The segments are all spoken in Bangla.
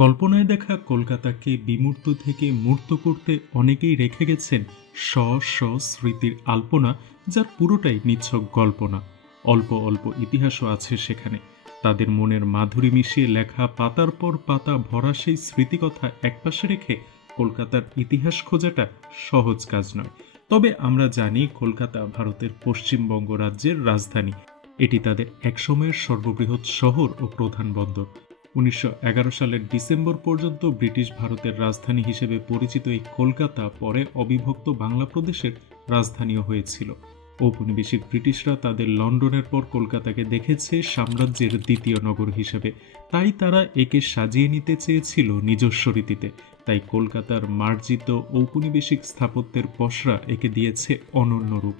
কল্পনায় দেখা কলকাতাকে বিমূর্ত থেকে মূর্ত করতে অনেকেই রেখে গেছেন স্ব স্ব স্মৃতির আলপনা, যার পুরোটাই নিছক কল্পনা অল্প অল্প ইতিহাসও আছে সেখানে। তাদের মনের মাধুরী মিশিয়ে লেখা পাতার পর পাতা ভরা সেই স্মৃতিকথা একপাশে রেখে কলকাতার ইতিহাস খোঁজাটা সহজ কাজ নয়। তবে আমরা জানি কলকাতা ভারতের পশ্চিমবঙ্গ রাজ্যের রাজধানী। এটি তাদের একসময়ের সর্ববৃহৎ শহর ও প্রধান বন্দর। উনিশশো এগারো সালের ডিসেম্বর পর্যন্ত ব্রিটিশ ভারতের রাজধানী হিসেবে পরিচিত এই কলকাতা পরে অবিভক্ত বাংলা প্রদেশের রাজধানীও হয়েছিল। ঔপনিবেশিক ব্রিটিশরা তাদের লন্ডনের পর কলকাতাকে দেখেছে সাম্রাজ্যের দ্বিতীয় নগর হিসেবে। তাই তারা একে সাজিয়ে নিতে চেয়েছিল নিজস্ব রীতিতে। তাই কলকাতার মার্জিত ঔপনিবেশিক স্থাপত্যের পসরা একে দিয়েছে অনন্য রূপ।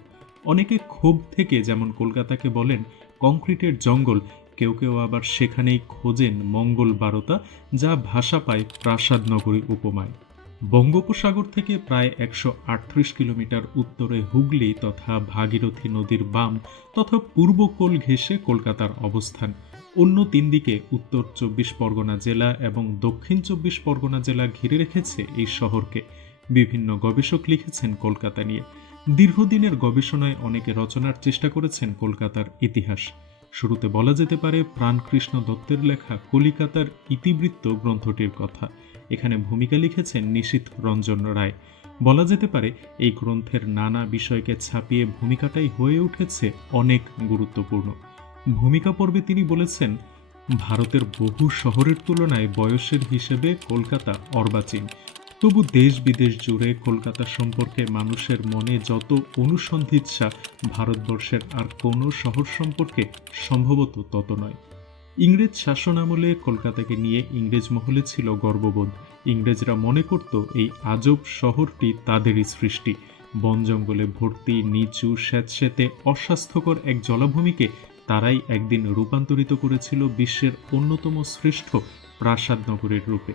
অনেকে ক্ষোভ থেকে যেমন কলকাতাকে বলেন, কংক্রিটের জঙ্গল কেউ কেউ আবার সেখানেই খোঁজেন মঙ্গল বারতা, যা ভাষা পায় প্রাসাদ নগরী উপমায়। বঙ্গোপসাগর থেকে প্রায় একশো আটত্রিশ কিলোমিটার উত্তরে হুগলি তথা ভাগীরথী নদীর বাম তথা পূর্ব কোল ঘেঁষে কলকাতার অবস্থান। অন্য তিন দিকে উত্তর চব্বিশ পরগনা জেলা এবং দক্ষিণ চব্বিশ পরগনা জেলা ঘিরে রেখেছে এই শহরকে। বিভিন্ন গবেষক লিখেছেন কলকাতা নিয়ে। দীর্ঘদিনের গবেষণায় অনেকে রচনার চেষ্টা করেছেন কলকাতার ইতিহাস। শুরুতে বলা যেতে পারে প্রাণকৃষ্ণ দত্তের লেখা কলিকাতার ইতিবৃত্ত গ্রন্থটির কথা। এখানে ভূমিকা লিখেছেন নিশীথ রঞ্জন রায়। বলা যেতে পারে এই গ্রন্থের নানা বিষয়কে ছাপিয়ে ভূমিকাটাই হয়ে উঠেছে অনেক গুরুত্বপূর্ণ। ভূমিকা পর্বে তিনি বলেছেন, ভারতের বহু শহরের তুলনায় বয়সের হিসেবে কলকাতা অর্বাচীন। তবু দেশ বিদেশ জুড়ে কলকাতা সম্পর্কে মানুষের মনে যত অনুসন্ধিৎসা ভারতবর্ষের আর কোনো শহর সম্পর্কে সম্ভবত তত নয়। ইংরেজ শাসন আমলে কলকাতাকে নিয়ে ইংরেজ মহলে ছিল গর্ববোধ। ইংরেজরা মনে করত, এই আজব শহরটি তাদেরই সৃষ্টি। বন জঙ্গলে ভর্তি, নিচু স্যাঁতস্যাঁতে অস্বাস্থ্যকর এক জলাভূমিকে তারাই একদিন রূপান্তরিত করেছিল বিশ্বের অন্যতম শ্রেষ্ঠ প্রাসাদ নগরের রূপে।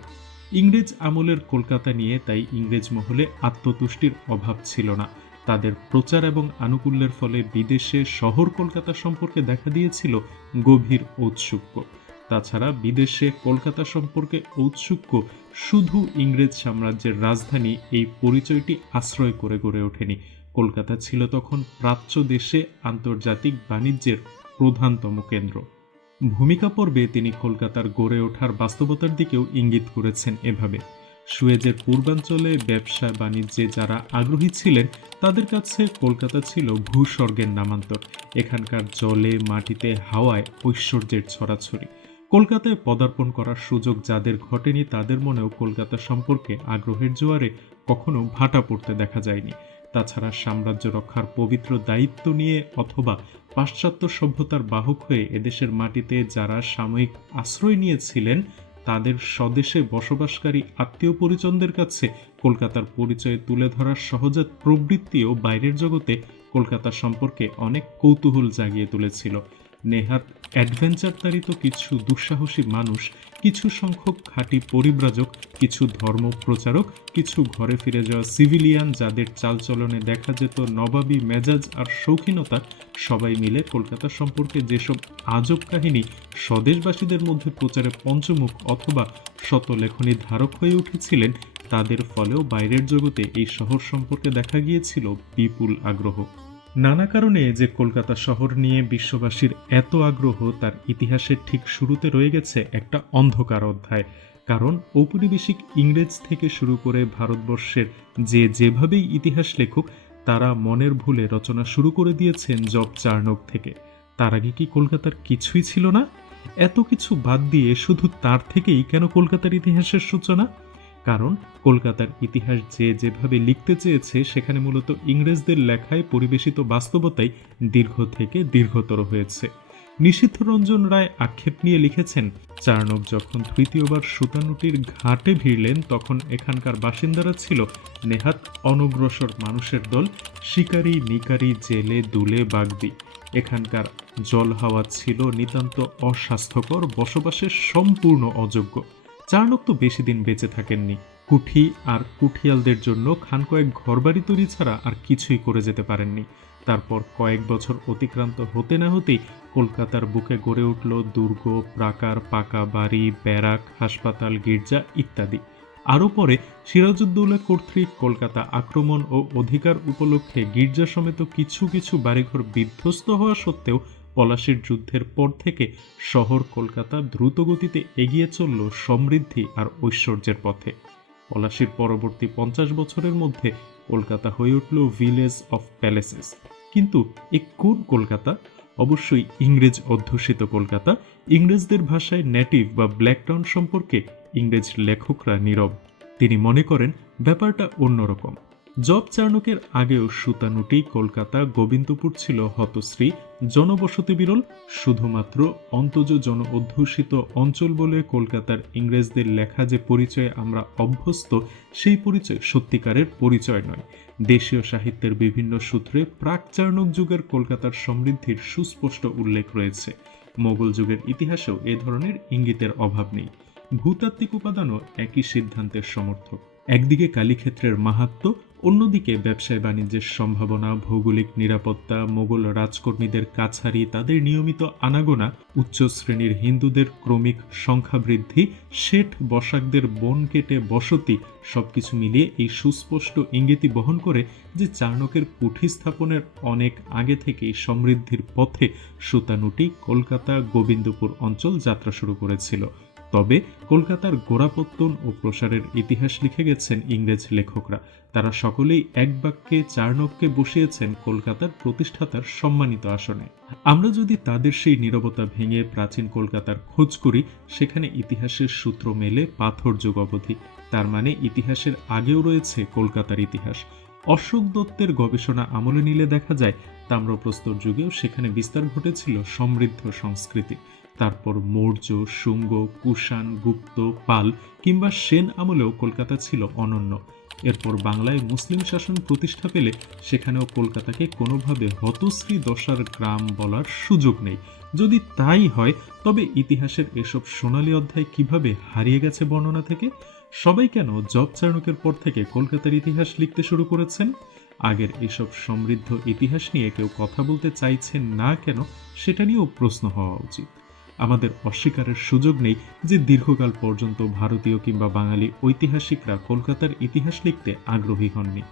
ইংরেজ আমলের কলকাতা নিয়ে তাই ইংরেজ মহলে আত্মতুষ্টির অভাব ছিল না। তাদের প্রচার এবং আনুকূল্যের ফলে বিদেশে শহর কলকাতা সম্পর্কে দেখা দিয়েছিল গভীর ঔৎসুক্য। তাছাড়া বিদেশে কলকাতা সম্পর্কে ঔৎসুক্য শুধু ইংরেজ সাম্রাজ্যের রাজধানী এই পরিচয়টি আশ্রয় করে গড়ে ওঠেনি। কলকাতা ছিল তখন প্রাচ্য দেশে আন্তর্জাতিক বাণিজ্যের প্রধানতম কেন্দ্র। ভূমিকা পর্বে তিনি কলকাতার গড়ে ওঠার বাস্তবতার দিকেও ইঙ্গিত করেছেন এভাবে। সুয়েজের পূর্বাঞ্চলে ব্যবসা বাণিজ্যে যারা আগ্রহী ছিলেন, তাদের কাছে কলকাতা ছিল ভূস্বর্গের নামান্তর। এখানকার জলে, মাটিতে, হাওয়ায় ঐশ্বর্যের ছড়াছড়ি। কলকাতায় পদার্পণ করার সুযোগ যাদের ঘটেনি, তাদের মনেও কলকাতা সম্পর্কে আগ্রহের জোয়ারে কখনো ভাটা পড়তে দেখা যায়নি। তাছাড়া সাম্রাজ্য রক্ষার পবিত্র দায়িত্ব নিয়ে অথবা পাশ্চাত্য সভ্যতার বাহক হয়ে এদেশের মাটিতে যারা সাময়িক আশ্রয় নিয়েছিলেন, তাদের স্বদেশে বসবাসকারী আত্মীয় পরিজনদের কাছে কলকাতার পরিচয় তুলে ধরার সহজাত প্রবৃত্তিও বাইরের জগতে কলকাতা সম্পর্কে অনেক কৌতূহল জাগিয়ে তুলেছিল। নেহাত অ্যাডভেঞ্চার তাড়িত কিছু দুঃসাহসী মানুষ, কিছু সংখ্যক খাঁটি পরিব্রাজক, কিছু ধর্ম প্রচারক কিছু ঘরে ফিরে যাওয়া সিভিলিয়ান যাদের চালচলনে দেখা যেত নবাবী মেজাজ আর শৌখিনতা, সবাই মিলে কলকাতা সম্পর্কে যেসব আজব কাহিনী স্বদেশবাসীদের মধ্যে প্রচারে পঞ্চমুখ অথবা শত লেখনী ধারক হয়ে উঠেছিলেন, তাদের ফলেও বাইরের জগতে এই শহর সম্পর্কে দেখা গিয়েছিল বিপুল আগ্রহ। নানা কারণে যে কলকাতা শহর নিয়ে বিশ্ববাসীর এত আগ্রহ, তার ইতিহাসের ঠিক শুরুতে রয়ে গেছে একটা অন্ধকার অধ্যায়। কারণ ঔপনিবেশিক ইংরেজ থেকে শুরু করে ভারতবর্ষের যে যেভাবেই ইতিহাস লেখক, তারা মনের ভুলে রচনা শুরু করে দিয়েছেন জব চার্নক থেকে। তার আগে কি কলকাতার কিছুই ছিল না? এত কিছু বাদ দিয়ে শুধু তার থেকেই কেন কলকাতার ইতিহাসের সূচনা? কারণ কলকাতার ইতিহাস যে যেভাবে লিখতে চেয়েছে, সেখানে মূলত ইংরেজদের লেখায় পরিবেশিত বাস্তবতাই দীর্ঘ থেকে দীর্ঘতর হয়েছে। নিষিদ্ধ রঞ্জন রায় আক্ষেপ নিয়ে লিখেছেন চার্নক যখন তৃতীয়বার সুতানুটির ঘাটে ভিড়লেন, তখন এখানকার বাসিন্দারা ছিল নেহাত অনগ্রসর মানুষের দল, শিকারী নিকারি জেলে দুলে বাগদি। এখানকার জল হাওয়া ছিল নিতান্ত অস্বাস্থ্যকর, বসবাসের সম্পূর্ণ অযোগ্য। চার্নক তো বেশি দিন বেঁচে থাকেননি। কুঠি আর কুঠিয়ালদের জন্য খান কয়েক ঘরবাড়ি তৈরি ছাড়া আর কিছুই করে যেতে পারেননি। তারপর কয়েক বছর অতিক্রান্ত হতে না হতেই কলকাতার বুকে গড়ে উঠল দুর্গ, প্রাকার, পাকা বাড়ি, ব্যারাক, হাসপাতাল, গির্জা ইত্যাদি। আরও পরে সিরাজউদ্দৌলা কর্তৃক কলকাতা আক্রমণ ও অধিকার উপলক্ষে গির্জা সমেত কিছু কিছু বাড়িঘর বিধ্বস্ত হওয়া সত্ত্বেও পলাশির যুদ্ধের পর থেকে শহর কলকাতা দ্রুতগতিতে এগিয়ে চলল সমৃদ্ধি আর ঐশ্বর্যের পথে। পলাশির পরবর্তী পঞ্চাশ বছরের মধ্যে কলকাতা হয়ে উঠল ভিলেজ অফ প্যালেসেস কিন্তু এ কোন কলকাতা? অবশ্যই ইংরেজ অধ্যুষিত কলকাতা। ইংরেজদের ভাষায় নেটিভ বা ব্ল্যাক টাউন সম্পর্কে ইংরেজ লেখকরা নীরব। তিনি মনে করেন, ব্যাপারটা অন্যরকম। জব চার্নকের আগেও সুতানুটি কলকাতা গোবিন্দপুর ছিল হতশ্রী, জনবসতি বিরল, শুধুমাত্র অন্তজ জন অধ্যুষিত অঞ্চল বলে কলকাতার ইংরেজদের লেখা যে পরিচয়ে আমরা অভ্যস্ত, সেই পরিচয় সত্যিকারের পরিচয় নয়। দেশীয় সাহিত্যের বিভিন্ন সূত্রে প্রাক চার্নক যুগের কলকাতার সমৃদ্ধির সুস্পষ্ট উল্লেখ রয়েছে। মোগল যুগের ইতিহাসেও এ ধরনের ইঙ্গিতের অভাব নেই। ভূতাত্ত্বিক উপাদানও একই সিদ্ধান্তের সমর্থক। একদিকে কালীক্ষেত্রের মাহাত্ম অন্যদিকে ব্যবসায় বাণিজ্যের সম্ভাবনা, ভৌগোলিক নিরাপত্তা, মোগল রাজকর্মীদের কাছারি, তাদের নিয়মিত আনাগোনা, উচ্চ শ্রেণির হিন্দুদের ক্রমিক সংখ্যা বৃদ্ধি, শেঠ বসাকদের বন কেটে বসতি, সবকিছু মিলিয়ে এই সুস্পষ্ট ইঙ্গিতই বহন করে যে চাণকের কুঠি স্থাপনের অনেক আগে থেকেই সমৃদ্ধির পথে সুতানুটি, কলকাতা, গোবিন্দপুর অঞ্চল যাত্রা শুরু করেছিল। তবে কলকাতার গোড়াপত্তন ও প্রসারের ইতিহাস লিখে গেছেন ইংরেজ লেখকরা। তারা সকলেই এক বাক্যে চার্নককে বসিয়েছেন কলকাতার প্রতিষ্ঠাতার সম্মানিত আসনে। আমরা যদি তাদের সেই নীরবতা ভেঙে প্রাচীন কলকাতার খোঁজ করি, সেখানে ইতিহাসের সূত্র মেলে পাথর যুগ অবধি। তার মানে ইতিহাসের আগেও রয়েছে কলকাতার ইতিহাস। অশোক দত্তের গবেষণা আমলে নিলে দেখা যায়, তাম্রপ্রস্তর যুগেও সেখানে বিস্তার ঘটেছিল সমৃদ্ধ সংস্কৃতি তারপর মৌর্য, শুঙ্গ, কুষাণ, গুপ্ত, পাল কিংবা সেন আমলেও কলকাতা ছিল অনন্য। এরপর বাংলায় মুসলিম শাসন প্রতিষ্ঠা পেলে সেখানেও কলকাতাকে কোনোভাবে হতশ্রী দশার গ্রাম বলার সুযোগ নেই। যদি তাই হয়, তবে ইতিহাসের এসব সোনালী অধ্যায় কীভাবে হারিয়ে গেছে বর্ণনা থেকে? সবাই কেন জব চার্নকের পর থেকে কলকাতার ইতিহাস লিখতে শুরু করেছেন? আগের এসব সমৃদ্ধ ইতিহাস নিয়ে কেউ কথা বলতে চাইছেন না কেন, সেটা নিয়েও প্রশ্ন হওয়া উচিত। আমাদের অস্বীকারের সুযোগ নেই যে দীর্ঘকাল পর্যন্ত ভারতীয় কিংবা বাঙালি ঐতিহাসিকরা কলকাতার ইতিহাস লিখতে আগ্রহী হননি।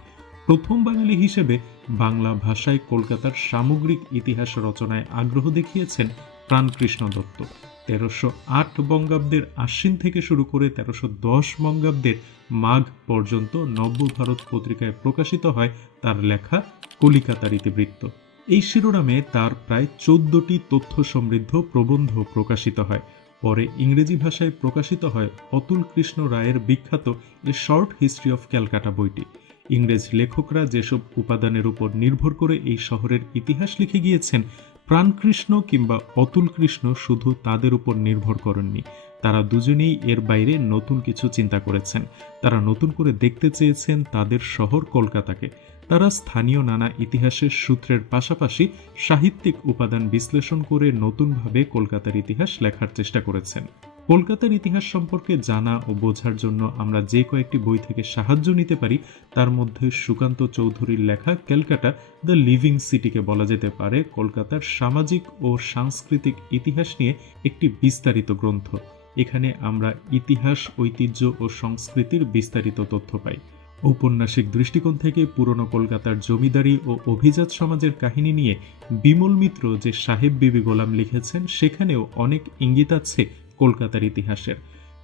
প্রথম বাঙালি হিসেবে বাংলা ভাষায় কলকাতার সামগ্রিক ইতিহাস রচনায় আগ্রহ দেখিয়েছেন প্রাণকৃষ্ণ দত্ত। তেরোশো আট বঙ্গাব্দের আশ্বিন থেকে শুরু করে তেরোশো দশ বঙ্গাব্দের মাঘ পর্যন্ত নব্য ভারত পত্রিকায় প্রকাশিত হয় তার লেখা কলিকাতার ইতিবৃত্ত। এই শিরোনামে তার প্রায় চোদ্দটি তথ্য সমৃদ্ধ প্রবন্ধ প্রকাশিত হয়। পরে ইংরেজি ভাষায় প্রকাশিত হয় অতুল কৃষ্ণ রায়ের বিখ্যাত a short history of Calcutta বইটি। ইংরেজ লেখকরা যেসব উপাদানের উপর নির্ভর করে এই শহরের ইতিহাস লিখে গিয়েছেন, প্রাণকৃষ্ণ কিংবা অতুল কৃষ্ণ শুধু তাদের উপর নির্ভর করেননি। তারা দুজনেই এর বাইরে নতুন কিছু চিন্তা করেছেন। তারা নতুন করে দেখতে চেয়েছেন তাদের শহর কলকাতাকে। তারা স্থানীয় নানা ইতিহাসের সূত্রের পাশাপাশি সাহিত্যিক উপাদান বিশ্লেষণ করে নতুনভাবে কলকাতার ইতিহাস লেখার চেষ্টা করেছেন। কলকাতার ইতিহাস সম্পর্কে জানা ও বোঝার জন্য আমরা যে কয়েকটি বই থেকে সাহায্য নিতে পারি, তার মধ্যে সুকান্ত চৌধুরীর লেখা ক্যালকাটা দ্য লিভিং সিটিকে বলা যেতে পারে, কলকাতার সামাজিক ও সাংস্কৃতিক ইতিহাস নিয়ে একটি বিস্তারিত গ্রন্থ। এখানে আমরা ইতিহাস, ঐতিহ্য ও সংস্কৃতির বিস্তারিত তথ্য পাই। ঔপন্যাসিক দৃষ্টিকোণ থেকে পুরনো কলকাতার জমিদারি ও অভিজাত সমাজের কাহিনী নিয়ে বিমল মিত্র যে সাহেব বিবি গোলাম লিখেছেন, সেখানেও অনেক ইঙ্গিত আছে কলকাতার ইতিহাসের।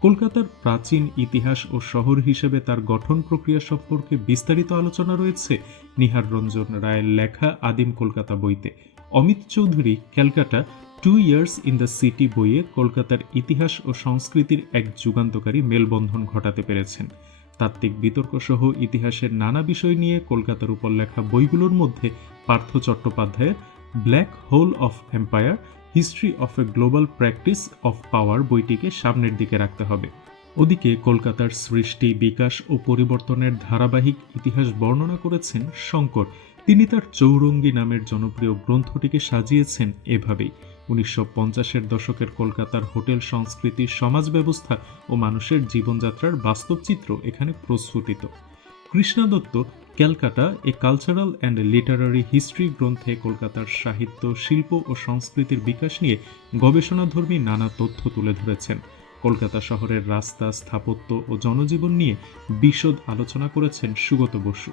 কলকাতার প্রাচীন ইতিহাস ও শহর হিসেবে তার গঠন প্রক্রিয়া সম্পর্কে বিস্তারিত আলোচনা রয়েছে নিহার রঞ্জন রায়ের লেখা আদিম কলকাতা বইতে। Amit Chaudhuri, Calcutta two years in the city বইয়ে কলকাতার ইতিহাস ও সংস্কৃতির এক যুগান্তকারী মেলবন্ধন ঘটাতে পেরেছেন। তাত্ত্বিক বিতর্ক সহ ইতিহাসের নানা বিষয় নিয়ে কলকাতার উপর লেখা বইগুলোর মধ্যে পার্থ চট্টোপাধ্যায়ের black hole of empire, history of a global practice of power বইটিকে সামনের দিকে রাখতে হবে। ওদিকে কলকাতার সৃষ্টি, বিকাশ ও পরিবর্তনের ধারাবাহিক ইতিহাস বর্ণনা করেছেন শঙ্কর। তিনি তার চৌরঙ্গী নামের জনপ্রিয় গ্রন্থটিকে সাজিয়েছেন এভাবেই। উনিশশো পঞ্চাশের দশকের কলকাতার হোটেল সংস্কৃতি, সমাজ ব্যবস্থা ও মানুষের জীবনযাত্রার বাস্তব চিত্র এখানে প্রস্ফুটিত। Krishna Dutta Calcutta a cultural and literary history গ্রন্থে কলকাতার সাহিত্য, শিল্প ও সংস্কৃতির বিকাশ নিয়ে গবেষণাধর্মী নানা তথ্য তুলে ধরেছেন। কলকাতা শহরের রাস্তা, স্থাপত্য ও জনজীবন নিয়ে বিশদ আলোচনা করেছেন সুগত বসু।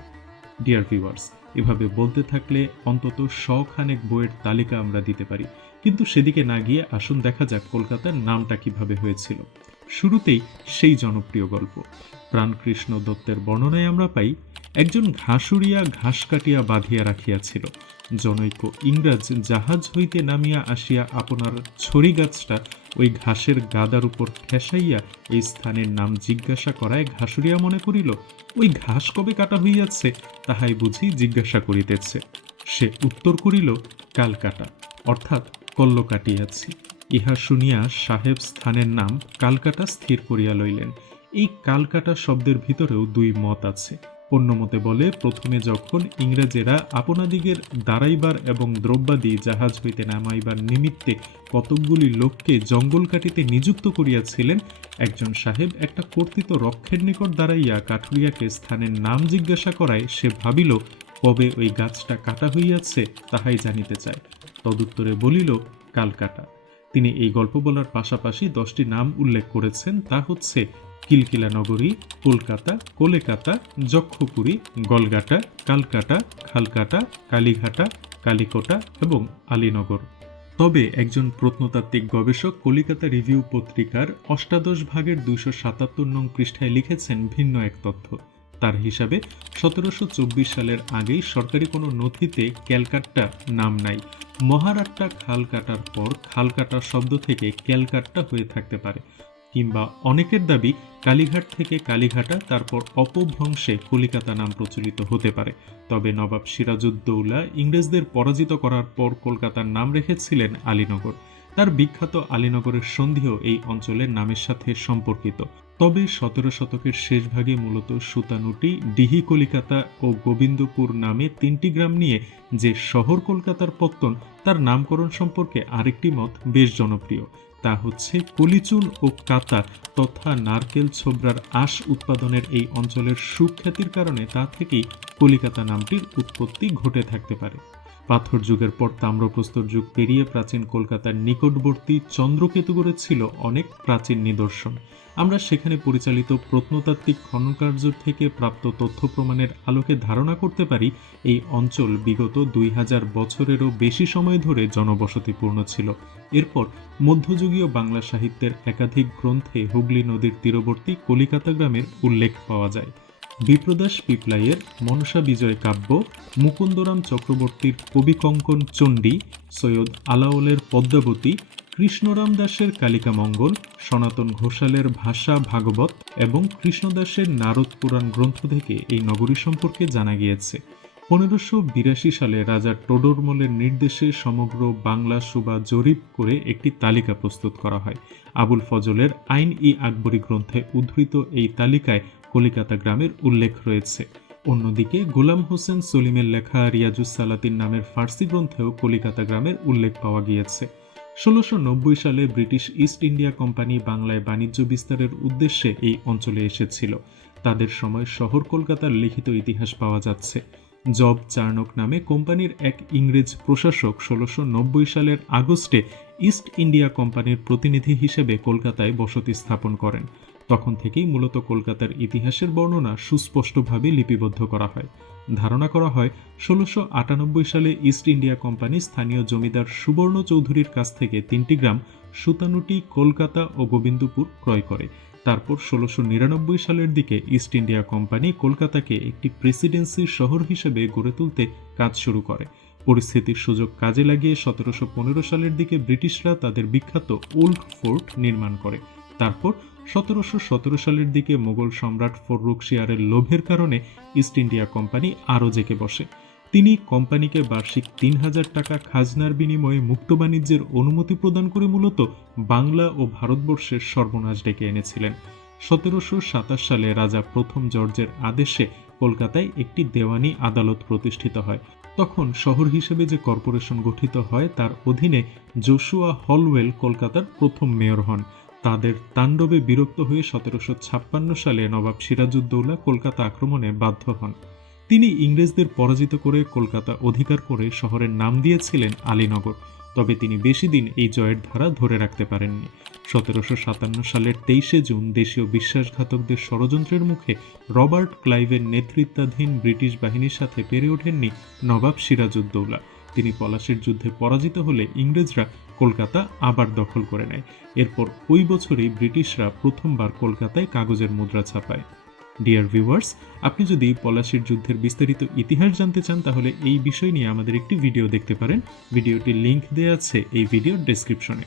ডিয়ার ভিউয়ার্স এভাবে বলতে থাকলে অন্তত শখানেক বইয়ের তালিকা আমরা দিতে পারি। কিন্তু সেদিকে না গিয়ে আসুন দেখা যাক কলকাতার নামটা কীভাবে হয়েছিল। শুরুতেই সেই জনপ্রিয় গল্প। প্রাণকৃষ্ণ দত্তের বর্ণনায় আমরা পাই, একজন ঘাসুরিয়া ঘাস কাটিয়া বাঁধিয়া রাখিয়াছিল। জনৈক ইংরাজ জাহাজ হইতে নামিয়া আসিয়া আপনার ছড়ি গাছটা ওই ঘাসের গাদার উপর ঠেসাইয়া এই স্থানের নাম জিজ্ঞাসা করায় ঘাসুরিয়া মনে করিল, ওই ঘাস কবে কাটা হইয়াছে? তাহাই বুঝি জিজ্ঞাসা করিতেছে। সে উত্তর করিল কালকাটা অর্থাৎ কল্ল কাটিয়াছি। ইহা শুনিয়া সাহেব স্থানের নাম কালকাটা স্থির করিয়া লইলেন। এই কালকাটা শব্দের ভিতরেও দুই মত আছে। অন্যমতে বলে, প্রথমে যখন ইংরেজেরা আপনাদিগের দাঁড়াইবার এবং দ্রব্যাদি জাহাজ হইতে নামাইবার নিমিত্তে কতকগুলি লোককে জঙ্গল কাটিতে নিযুক্ত করিয়াছিলেন, একজন সাহেব একটা কর্তৃত রক্ষের নিকট দাঁড়াইয়া কাঠুরিয়াকে স্থানের নাম জিজ্ঞাসা করায় সে ভাবিল, কবে ওই গাছটা কাটা হইয়াছে তাহাই জানিতে চায় তদুত্তরে বলিল, কালকাটা। তিনি এই গল্প বলার পাশাপাশি দশটি নাম উল্লেখ করেছেন। তা হচ্ছে, কিলকিলা নগরী, কলকাতা, কলেকাতা, যক্ষপুরী, গলগাটা, কালকাটা, খালকাটা, কালীঘাটা, কালিকোটা এবং আলীনগর। তবে একজন প্রত্নতাত্ত্বিক গবেষক কলিকাতা রিভিউ পত্রিকার অষ্টাদশ ভাগের দুইশো সাতাত্তর নং পৃষ্ঠায় লিখেছেন ভিন্ন এক তথ্য। তার হিসাবে সতেরোশো চব্বিশ সালের আগেই সরকারি কোনো নথিতে ক্যালকাট্টা নাম নাই। মহারাট্টা খাল কাটার পর খাল কাটার শব্দ থেকে ক্যালকাট্টা হয়ে থাকতে পারে, কিংবা অনেকের দাবি কালীঘাট থেকে কালীঘাটা, তারপর অপভ্রংশে কলিকাতা নাম প্রচলিত হতে পারে। তবে নবাব সিরাজউদ্দৌলা ইংরেজদের পরাজিত করার পর কলকাতার নাম রেখেছিলেন আলীনগর। তার বিখ্যাত আলীনগরের সন্ধিও এই অঞ্চলের নামের সাথে সম্পর্কিত। তবে সতেরো শতকের শেষ ভাগে মূলত সুতানুটি, ডিহি কলিকাতা ও গোবিন্দপুর নামে তিনটি গ্রাম নিয়ে যে শহর কলকাতার পত্তন, তার নামকরণ সম্পর্কে আরেকটি মত বেশ জনপ্রিয়। তা হচ্ছে কলিচুন ও কাতা তথা নারকেল ছোবরার আঁশ উৎপাদনের এই অঞ্চলের সুখ্যাতির কারণে তা থেকেই কলিকাতা নামটির উৎপত্তি ঘটে থাকতে পারে। পাথর যুগের পর তাম্রপ্রস্তর যুগ পেরিয়ে প্রাচীন কলকাতার নিকটবর্তী চন্দ্রকেতুগড়ে ছিল অনেক প্রাচীন নিদর্শন। আমরা সেখানে পরিচালিত প্রত্নতাত্ত্বিক খননকার্য থেকে প্রাপ্ত তথ্য প্রমাণের আলোকে ধারণা করতে পারি, এই অঞ্চল বিগত দুই হাজার বছরেরও বেশি সময় ধরে জনবসতিপূর্ণ ছিল। এরপর মধ্যযুগীয় বাংলা সাহিত্যের একাধিক গ্রন্থে হুগলি নদীর তীরবর্তী কলিকাতা গ্রামের উল্লেখ পাওয়া যায়। বিপ্রদাস পিপলাইয়ের মনসা বিজয় কাব্য, মুকুন্দরাম চক্রবর্তীর কবিকঙ্কন চণ্ডী, সৈয়দ আলাওলের পদ্মাবতী, কৃষ্ণরাম দাসের কালিকা মঙ্গল, সনাতন ঘোষালের ভাষা ভাগবত এবং কৃষ্ণদাসের নারদ পুরাণ গ্রন্থ থেকে এই নগরী সম্পর্কে জানা গিয়েছে। পনেরোশো বিরাশি সালে রাজা টোডরমলের নির্দেশে সমগ্র বাংলা সুবা জরিপ করে একটি তালিকা প্রস্তুত করা হয়। আবুল ফজলের আইন ই আকবরী গ্রন্থে উদ্ধৃত এই তালিকায় কলিকাতা গ্রামের উল্লেখ রয়েছে। অন্যদিকে গোলাম হোসেন সলিমের লেখা রিয়াজুস সালাতিন নামের ফার্সি গ্রন্থেও কলিকাতা গ্রামের উল্লেখ পাওয়া গিয়েছে। ষোলোশো সালে ব্রিটিশ ইস্ট ইন্ডিয়া কোম্পানি বাংলায় বাণিজ্য বিস্তারের উদ্দেশ্যে এই অঞ্চলে এসেছিল। তাদের সময় শহর কলকাতার লিখিত ইতিহাস পাওয়া যাচ্ছে। জব চার্নক নামে কোম্পানির এক ইংরেজ প্রশাসক ষোলোশো সালের আগস্টে ইস্ট ইন্ডিয়া কোম্পানির প্রতিনিধি হিসেবে কলকাতায় বসতি স্থাপন করেন। তখন থেকেই মূলত কলকাতার ইতিহাসের বর্ণনা সুস্পষ্টভাবে লিপিবদ্ধ করা হয়। ধারণা করা হয়, ষোলোশো আটানব্বই সালে ইস্ট ইন্ডিয়া কোম্পানি স্থানীয় জমিদার সুবর্ণ চৌধুরীর কাছ থেকে তিনটি গ্রাম সুতানুটি, কলকাতা ও গোবিন্দপুর ক্রয় করে। তারপর ষোলোশো নিরানব্বই সালের দিকে ইস্ট ইন্ডিয়া কোম্পানি কলকাতাকে একটি প্রেসিডেন্সি শহর হিসেবে গড়ে তুলতে কাজ শুরু করে। পরিস্থিতির সুযোগ কাজে লাগিয়ে সতেরোশো পনেরো সালের দিকে ব্রিটিশরা তাদের বিখ্যাত ওল্ড ফোর্ট নির্মাণ করে। তারপর সতেরোশো সতেরো সালের দিকে মোগল সম্রাট ফররুখ শিয়ারের লোভের কারণে ইস্ট ইন্ডিয়া কোম্পানি আরও জেকে বসে। তিনি কোম্পানিকে বার্ষিক তিন হাজার টাকা খাজনার বিনিময়ে মুক্ত বাণিজ্যের অনুমতি প্রদান করে মূলত বাংলা ও ভারতবর্ষের সর্বনাশ ডেকে এনেছিলেন। সতেরোশো সাতাশ সালে রাজা প্রথম জর্জের আদেশে কলকাতায় একটি দেওয়ানি আদালত প্রতিষ্ঠিত হয়। তখন শহর হিসেবে যে কর্পোরেশন গঠিত হয়, তার অধীনে জোশুয়া হলওয়েল কলকাতার প্রথম মেয়র হন। তাদের তাণ্ডবে বিরক্ত হয়ে সতেরোশো ছাপ্পান্ন সালে নবাব সিরাজউদ্দৌলা কলকাতা আক্রমণে বাধ্য হন। তিনি ইংরেজদের পরাজিত করে কলকাতা অধিকার করে শহরের নাম দিয়েছিলেন আলীনগর, তবে তিনি বেশি দিন এই জয়ের ধারা ধরে রাখতে পারেননি। সতেরোশো সাতান্ন সালের তেইশে জুন দেশীয় বিশ্বাসঘাতকদের ষড়যন্ত্রের মুখে রবার্ট ক্লাইভের নেতৃত্বাধীন ব্রিটিশ বাহিনীর সাথে পেরে ওঠেননি নবাব সিরাজউদ্দৌলা। তিনি পলাশির যুদ্ধে পরাজিত হলে ইংরেজরা কলকাতা আবার দখল করে নেয়। এরপর ওই বছরই ব্রিটিশরা প্রথমবার কলকাতায় কাগজের মুদ্রা ছাপায়। ডিয়ার ভিউয়ার্স আপনি যদি পলাশির যুদ্ধের বিস্তারিত ইতিহাস জানতে চান, তাহলে এই বিষয় নিয়ে আমাদের একটি ভিডিও দেখতে পারেন। ভিডিওটির লিংক দেওয়া আছে এই ভিডিওর ডেসক্রিপশনে।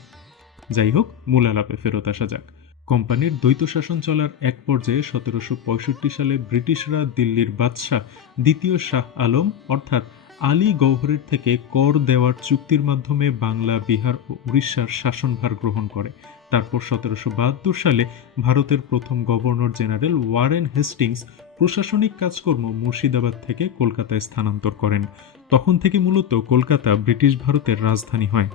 যাই হোক, মূল আলাপে ফেরত আসা যাক। কোম্পানির দ্বৈত শাসন চলার এক পর্যায়ে সতেরোশো পঁয়ষট্টি সালে ব্রিটিশরা দিল্লির বাদশাহ দ্বিতীয় শাহ আলম, অর্থাৎ আলী গৌহরের থেকে কর দেওয়ার চুক্তির মাধ্যমে বাংলা, বিহার ও উড়িষ্যার শাসনভার গ্রহণ করে। তারপর সতেরোশো বাহাত্তর সালে ভারতের প্রথম গভর্নর জেনারেল ওয়ারেন হেস্টিংস প্রশাসনিক কাজকর্ম মুর্শিদাবাদ থেকে কলকাতায় স্থানান্তর করেন। তখন থেকে মূলত কলকাতা ব্রিটিশ ভারতের রাজধানী হয়।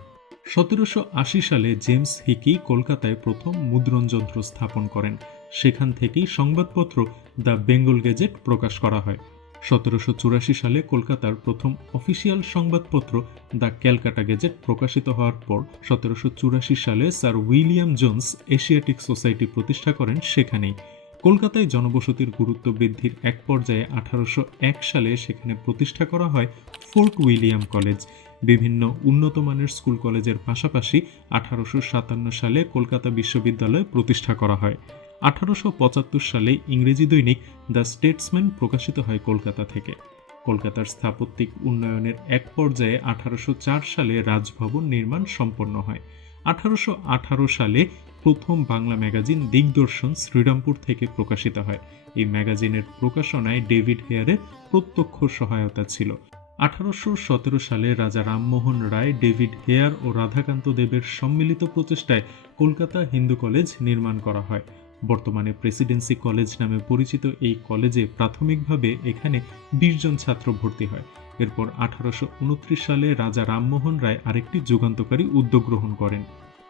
সতেরোশো আশি সালে জেমস হিকি কলকাতায় প্রথম মুদ্রণযন্ত্র স্থাপন করেন। সেখান থেকেই সংবাদপত্র দ্য বেঙ্গল গেজেট প্রকাশ করা হয়। সতেরোশো চুরাশি সালে কলকাতার প্রথম অফিসিয়াল সংবাদপত্র দ্য ক্যালকাটা গেজেট প্রকাশিত হওয়ার পর সতেরোশো চুরাশি সালে sir William Jones Asiatic Society প্রতিষ্ঠা করেন সেখানেই। কলকাতায় জনবসতির গুরুত্ব বৃদ্ধির এক পর্যায়ে আঠারোশো এক সালে সেখানে প্রতিষ্ঠা করা হয় ফোর্ট উইলিয়াম কলেজ। বিভিন্ন উন্নত মানের স্কুল কলেজের পাশাপাশি আঠারোশো সাতান্ন সালে কলকাতা বিশ্ববিদ্যালয় প্রতিষ্ঠা করা হয়। আঠারোশো পঁচাত্তর সালে ইংরেজি দৈনিক দ্য স্টেটসম্যান প্রকাশিত হয় কলকাতা থেকে। কলকাতার স্থাপত্যিক উন্নয়নের এক পর্যায়ে আঠারোশো চার সালে রাজভবন নির্মাণ সম্পন্ন হয়। আঠারোশো আঠারো সালে প্রথম বাংলা ম্যাগাজিন দিগদর্শন শ্রীরামপুর থেকে প্রকাশিত হয়। এই ম্যাগাজিনের প্রকাশনায় ডেভিড হেয়ারের প্রত্যক্ষ সহায়তা ছিল। আঠারোশো সতেরো সালে রাজা রামমোহন রায়, ডেভিড হেয়ার ও রাধাকান্ত দেবের সম্মিলিত প্রচেষ্টায় কলকাতা হিন্দু কলেজ নির্মাণ করা হয়। বর্তমানে প্রেসিডেন্সি কলেজ নামে পরিচিত এই কলেজে প্রাথমিকভাবে এখানে বিশ জন ছাত্র ভর্তি হয়। এরপর আঠারোশো সালে রাজা রামমোহন রায় আরেকটি যুগান্তকারী উদ্যোগ গ্রহণ করেন।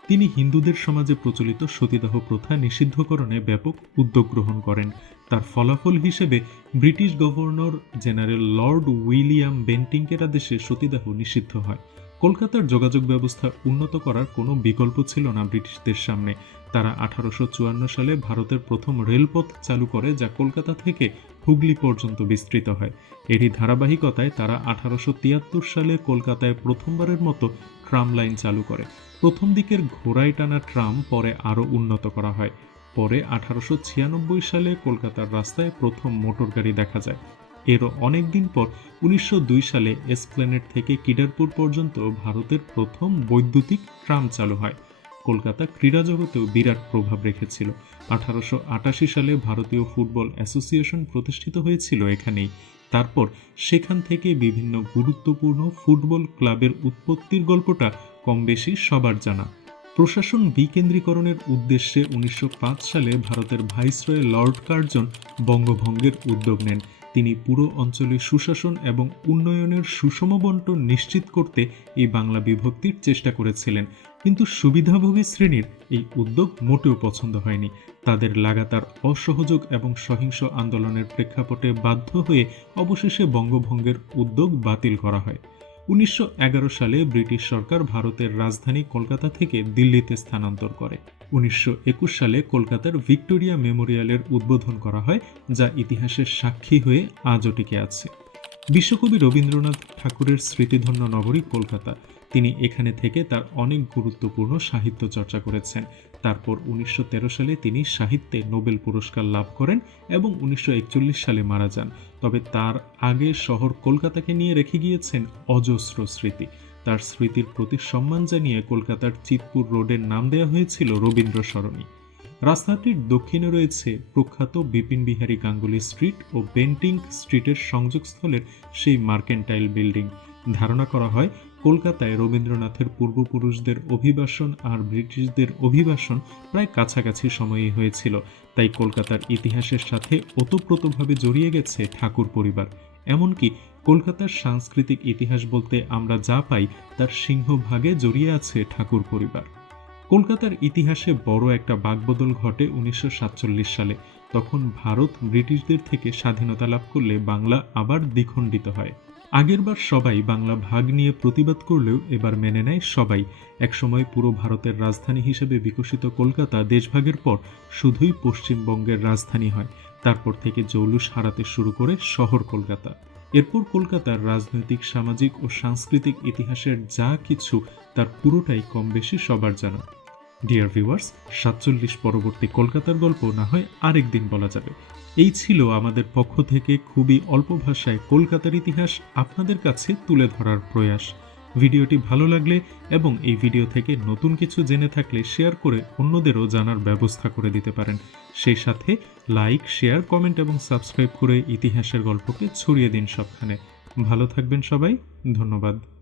তিনি হিন্দুদের সমাজে প্রচলিত সতীদাহ প্রথা নিষিদ্ধকরণে ব্যাপক উদ্যোগ গ্রহণ করেন। তার ফলাফল হিসেবে British governor general lord William বেন্টিংকের আদেশে সতীদাহ নিষিদ্ধ হয়। কলকাতার যোগাযোগ ব্যবস্থা উন্নত করার কোনো বিকল্প ছিল না ব্রিটিশদের সামনে। তারা আঠারোশো চুয়ান্ন সালে ভারতের প্রথম রেলপথ চালু করে যা কলকাতা থেকে হুগলি পর্যন্ত বিস্তৃত হয়। এরই ধারাবাহিকতায় তারা আঠারোশো তিয়াত্তর সালে কলকাতায় প্রথমবারের মতো ট্রাম লাইন চালু করে। প্রথম দিকের ঘোড়ায় টানা ট্রাম পরে আরও উন্নত করা হয়। পরে আঠারোশো ছিয়ানব্বই সালে কলকাতার রাস্তায় প্রথম মোটর গাড়ি দেখা যায়। এরও অনেক দিন পর উনিশশো দুই সালে এসপ্ল্যানেট থেকে কিডারপুর পর্যন্ত ভারতের প্রথম বৈদ্যুতিক ট্রাম চালু হয়। কলকাতা ক্রীড়া জগতেও বিরাট প্রভাব রেখেছিল। আঠারোশো আটাশি সালে ভারতীয় ফুটবল অ্যাসোসিয়েশন প্রতিষ্ঠিত হয়েছিল এখানেই। তারপর সেখান থেকে বিভিন্ন গুরুত্বপূর্ণ ফুটবল ক্লাবের উৎপত্তির গল্পটা কম বেশি সবার জানা। প্রশাসন বিকেন্দ্রীকরণের উদ্দেশ্যে উনিশশো পাঁচ সালে ভারতের ভাইসরয় লর্ড কার্জন বঙ্গভঙ্গের উদ্যোগ নেন। তিনি পুরো অঞ্চলে সুশাসন এবং উন্নয়নের সুষম বন্টন নিশ্চিত করতে এই বাংলা বিভক্তির চেষ্টা করেছিলেন। কিন্তু সুবিধাভোগী শ্রেণির এই উদ্যোগ মোটেও পছন্দ হয়নি। তাদের লাগাতার অসহযোগ এবং সহিংস আন্দোলনের প্রেক্ষাপটে বাধ্য হয়ে অবশেষে বঙ্গভঙ্গের উদ্যোগ বাতিল করা হয়। উনিশশো এগারো সালে ব্রিটিশ সরকার ভারতের রাজধানী কলকাতা থেকে দিল্লিতে স্থানান্তর করে। উনিশশো সালে কলকাতার ভিক্টোরিয়া মেমোরিয়ালের উদ্বোধন করা হয়, যা ইতিহাসের সাক্ষী হয়ে আজও টিকে আছে। বিশ্বকবি রবীন্দ্রনাথ ঠাকুরের স্মৃতিধন্য নগরী কলকাতা। তিনি এখানে থেকে তার অনেক গুরুত্বপূর্ণ সাহিত্য চর্চা করেছেন। তারপর উনিশশো তেরো সালে তিনি সাহিত্যে নোবেল পুরস্কার লাভ করেন এবং উনিশশো একচল্লিশ সালে মারা যান। তবে তার আগে শহর কলকাতাকে নিয়ে রেখে গিয়েছেন অজস্র স্মৃতি। তার স্মৃতির প্রতি সম্মান জানিয়ে কলকাতার চিতপুর রোডের নাম দেওয়া হয়েছিল রবীন্দ্র সরণি। রাস্তাটির দক্ষিণে রয়েছে প্রখ্যাত বিপিন বিহারী গাঙ্গুলি স্ট্রিট ও বেন্টিং স্ট্রিটের সংযোগস্থলের সেই মার্কেন্টাইল বিল্ডিং। ধারণা করা হয়, কলকাতায় রবীন্দ্রনাথের পূর্বপুরুষদের অভিবাসন আর ব্রিটিশদের অভিবাসন প্রায় কাছাকাছি সময়েই হয়েছিল। তাই কলকাতার ইতিহাসের সাথে ওতপ্রোতভাবে জড়িয়ে গেছে ঠাকুর পরিবার। এমনকি কলকাতার সাংস্কৃতিক ইতিহাস বলতে আমরা যা পাই তার সিংহভাগে জড়িয়ে আছে ঠাকুর পরিবার। কলকাতার ইতিহাসে বড় একটা বাকবদল ঘটে উনিশশো সাতচল্লিশ সালে, তখন ভারত ব্রিটিশদের থেকে স্বাধীনতা লাভ করলে বাংলা আবার দ্বিখণ্ডিত হয়। আগেরবার সবাই বাংলা ভাগ নিয়ে প্রতিবাদ করলেও এবার মেনে নেয় সবাই। একসময় পুরো ভারতের রাজধানী হিসেবে বিকশিত কলকাতা দেশভাগের পর শুধুই পশ্চিমবঙ্গের রাজধানী হয়। তারপর থেকে জৌলুস হারাতে শুরু করে শহর কলকাতা। এরপর কলকাতার রাজনৈতিক, সামাজিক ও সাংস্কৃতিক ইতিহাসের যা কিছু, তার পুরোটাই কম বেশি সবার জানা। ডিয়ার ভিউয়ার্স সাতচল্লিশ পরবর্তী কলকাতার গল্প না হয় আরেক দিন বলা যাবে। এই ছিল আমাদের পক্ষ থেকে খুবই অল্প ভাষায় কলকাতার ইতিহাস আপনাদের কাছে তুলে ধরার প্রয়াস। ভিডিওটি ভালো লাগলে এবং এই ভিডিও থেকে নতুন কিছু জেনে থাকলে শেয়ার করে অন্যদেরও জানার ব্যবস্থা করে দিতে পারেন। সেই সাথে লাইক, শেয়ার, কমেন্ট এবং সাবস্ক্রাইব করে ইতিহাসের গল্পকে ছড়িয়ে দিন সবখানে। ভালো থাকবেন সবাই। ধন্যবাদ।